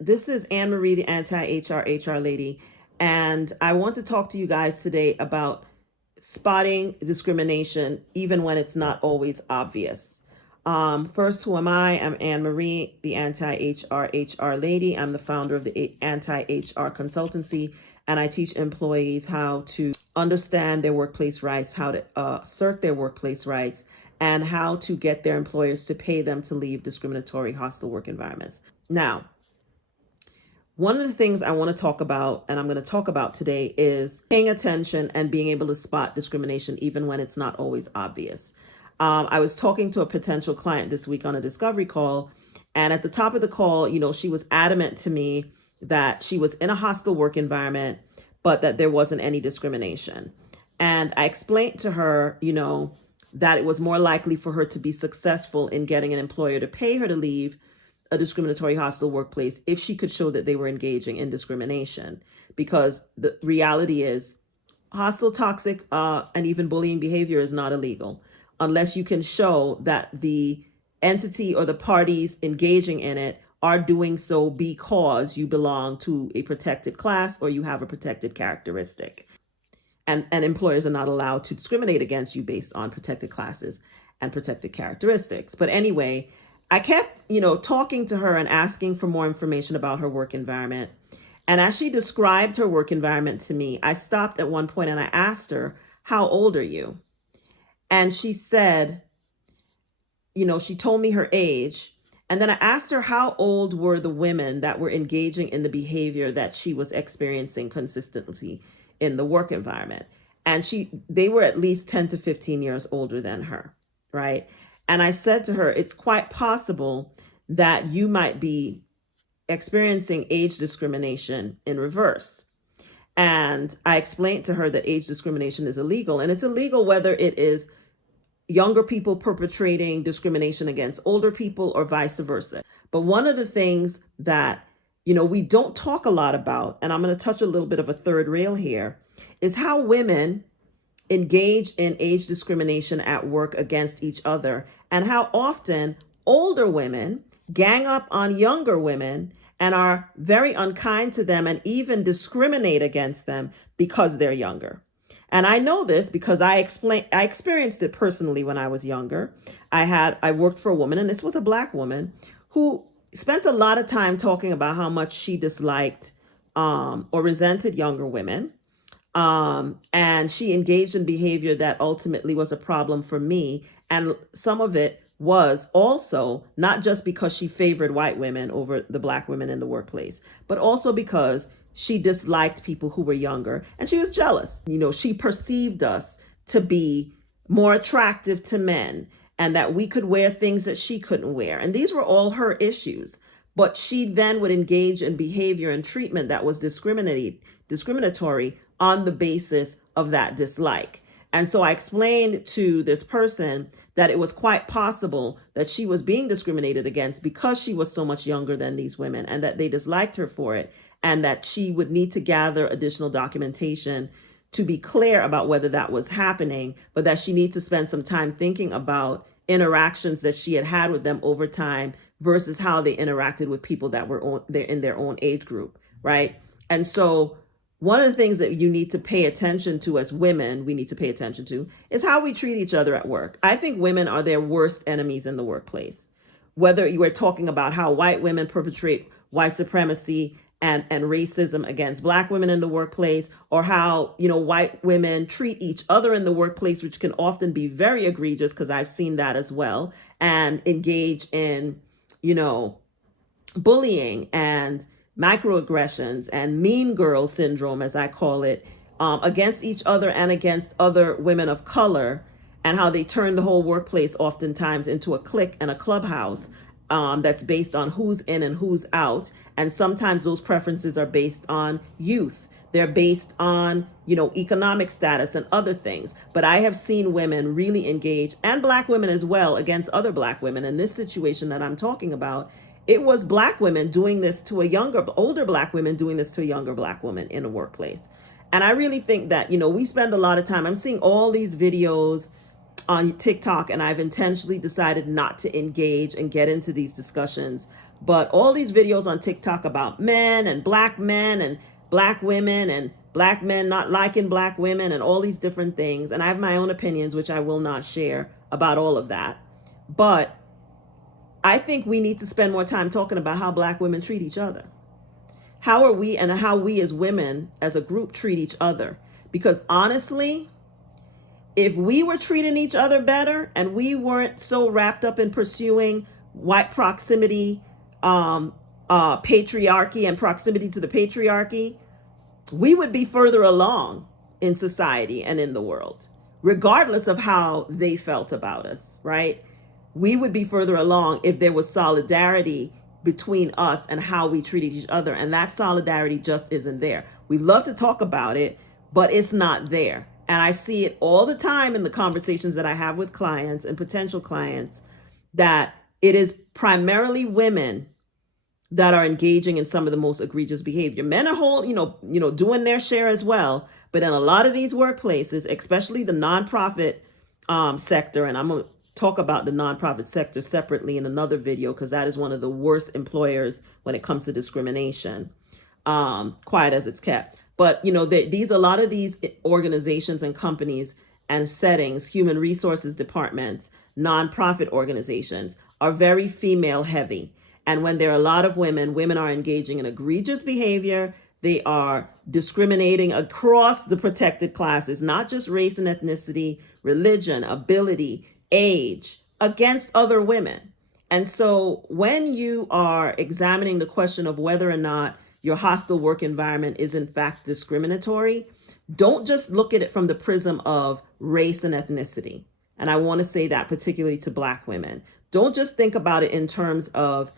This is Anne Marie, the anti-HR lady, and I want to talk to you guys today about spotting discrimination even when it's not always obvious. First, who am I? I'm Anne Marie, the anti-HR lady. I'm the founder of the anti-HR consultancy, and I teach employees how to understand their workplace rights, how to assert their workplace rights, and how to get their employers to pay them to leave discriminatory, hostile work environments. Now, one of the things I want to talk about, and I'm going to talk about today, is paying attention and being able to spot discrimination even when it's not always obvious. I was talking to a potential client this week on a discovery call, and at the top of the call, she was adamant to me that she was in a hostile work environment, but that there wasn't any discrimination. And I explained to her, that it was more likely for her to be successful in getting an employer to pay her to leave a discriminatory hostile workplace if she could show that they were engaging in discrimination. Because the reality is hostile, toxic, and even bullying behavior is not illegal unless you can show that the entity or the parties engaging in it are doing so because you belong to a protected class or you have a protected characteristic. And employers are not allowed to discriminate against you based on protected classes and protected characteristics. But anyway, I kept, talking to her and asking for more information about her work environment. And as she described her work environment to me, I stopped at one point and I asked her, "How old are you?" And she said, she told me her age. And then I asked her how old were the women that were engaging in the behavior that she was experiencing consistently in the work environment. And they were at least 10 to 15 years older than her, right? And I said to her, it's quite possible that you might be experiencing age discrimination in reverse. And I explained to her that age discrimination is illegal. And it's illegal whether it is younger people perpetrating discrimination against older people or vice versa. But one of the things that, we don't talk a lot about, and I'm going to touch a little bit of a third rail here, is how women engage in age discrimination at work against each other, and how often older women gang up on younger women and are very unkind to them and even discriminate against them because they're younger. And I know this because I experienced it personally when I was younger. I worked for a woman, and this was a Black woman, who spent a lot of time talking about how much she disliked or resented younger women. And she engaged in behavior that ultimately was a problem for me. And some of it was also not just because she favored white women over the Black women in the workplace, but also because she disliked people who were younger and she was jealous. She perceived us to be more attractive to men and that we could wear things that she couldn't wear. And these were all her issues. But she then would engage in behavior and treatment that was discriminatory on the basis of that dislike. And so I explained to this person that it was quite possible that she was being discriminated against because she was so much younger than these women and that they disliked her for it, and that she would need to gather additional documentation to be clear about whether that was happening, but that she needs to spend some time thinking about interactions that she had had with them over time versus how they interacted with people that were in their own age group, right? And so one of the things that you need to pay attention to as women, we need to pay attention to, is how we treat each other at work. I think women are their worst enemies in the workplace. Whether you are talking about how white women perpetrate white supremacy and racism against Black women in the workplace, or how, white women treat each other in the workplace, which can often be very egregious, because I've seen that as well, and engage in, bullying and microaggressions and mean girl syndrome, as I call it, against each other and against other women of color, and how they turn the whole workplace oftentimes into a clique and a clubhouse that's based on who's in and who's out. And sometimes those preferences are based on youth. They're based on, economic status and other things. But I have seen women really engage, and Black women as well, against other Black women. In this situation that I'm talking about, it was Black women doing this to older Black women doing this to a younger Black woman in a workplace. And I really think that, we spend a lot of time, I'm seeing all these videos on TikTok, and I've intentionally decided not to engage and get into these discussions But all these videos on TikTok about men and black women and black men not liking black women and all these different things. And I have my own opinions, which I will not share about all of that. But I think we need to spend more time talking about how black women treat each other. How are we and how we as women, as a group, treat each other? Because honestly, if we were treating each other better and we weren't so wrapped up in pursuing white proximity, patriarchy and proximity to the patriarchy, we would be further along in society and in the world, regardless of how they felt about us, right? We would be further along if there was solidarity between us and how we treated each other. And that solidarity just isn't there. We love to talk about it, but it's not there. And I see it all the time in the conversations that I have with clients and potential clients, that it is primarily women that are engaging in some of the most egregious behavior. Men are doing their share as well. But in a lot of these workplaces, especially the nonprofit sector, and I'm going to talk about the nonprofit sector separately in another video, because that is one of the worst employers when it comes to discrimination, quiet as it's kept. But, a lot of these organizations and companies and settings, human resources departments, nonprofit organizations, are very female heavy. And when there are a lot of women are engaging in egregious behavior. They are discriminating across the protected classes, not just race and ethnicity, religion, ability, age, against other women. And so when you are examining the question of whether or not your hostile work environment is in fact discriminatory, don't just look at it from the prism of race and ethnicity. And I want to say that particularly to black women. Don't just think about it in terms of,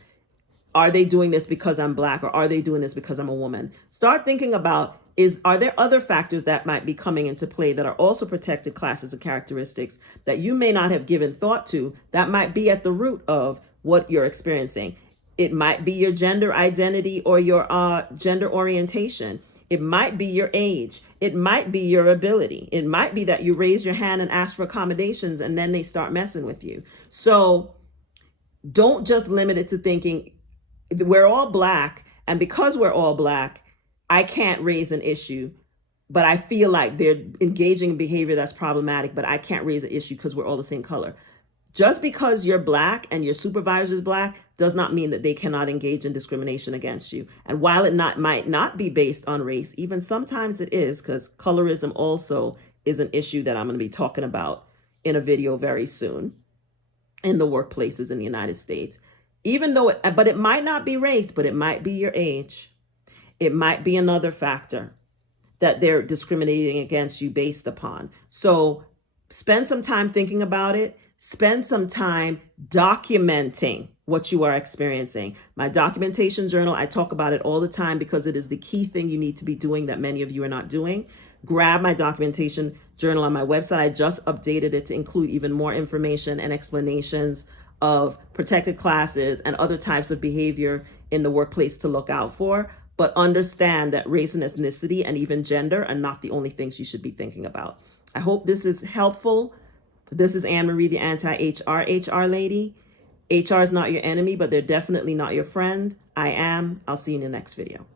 are they doing this because I'm black, or are they doing this because I'm a woman? Start thinking about, are there other factors that might be coming into play that are also protected classes and characteristics that you may not have given thought to, that might be at the root of what you're experiencing? It might be your gender identity or your gender orientation. It might be your age. It might be your ability. It might be that you raise your hand and ask for accommodations and then they start messing with you. So don't just limit it to thinking we're all black, and because we're all black, I can't raise an issue, but I feel like they're engaging in behavior that's problematic, but I can't raise an issue because we're all the same color. Just because you're black and your supervisor is black does not mean that they cannot engage in discrimination against you. And while it might not be based on race, even sometimes it is, because colorism also is an issue that I'm going to be talking about in a video very soon in the workplaces in the United States. But it might not be race, but it might be your age. It might be another factor that they're discriminating against you based upon. So spend some time thinking about it. Spend some time documenting what you are experiencing. My documentation journal, I talk about it all the time because it is the key thing you need to be doing that many of you are not doing. Grab my documentation journal on my website. I just updated it to include even more information and explanations of protected classes and other types of behavior in the workplace to look out for. But understand that race and ethnicity and even gender are not the only things you should be thinking about. I hope this is helpful. This is Anne Marie, the anti-HR lady. HR is not your enemy, but they're definitely not your friend. I am. I'll see you in the next video.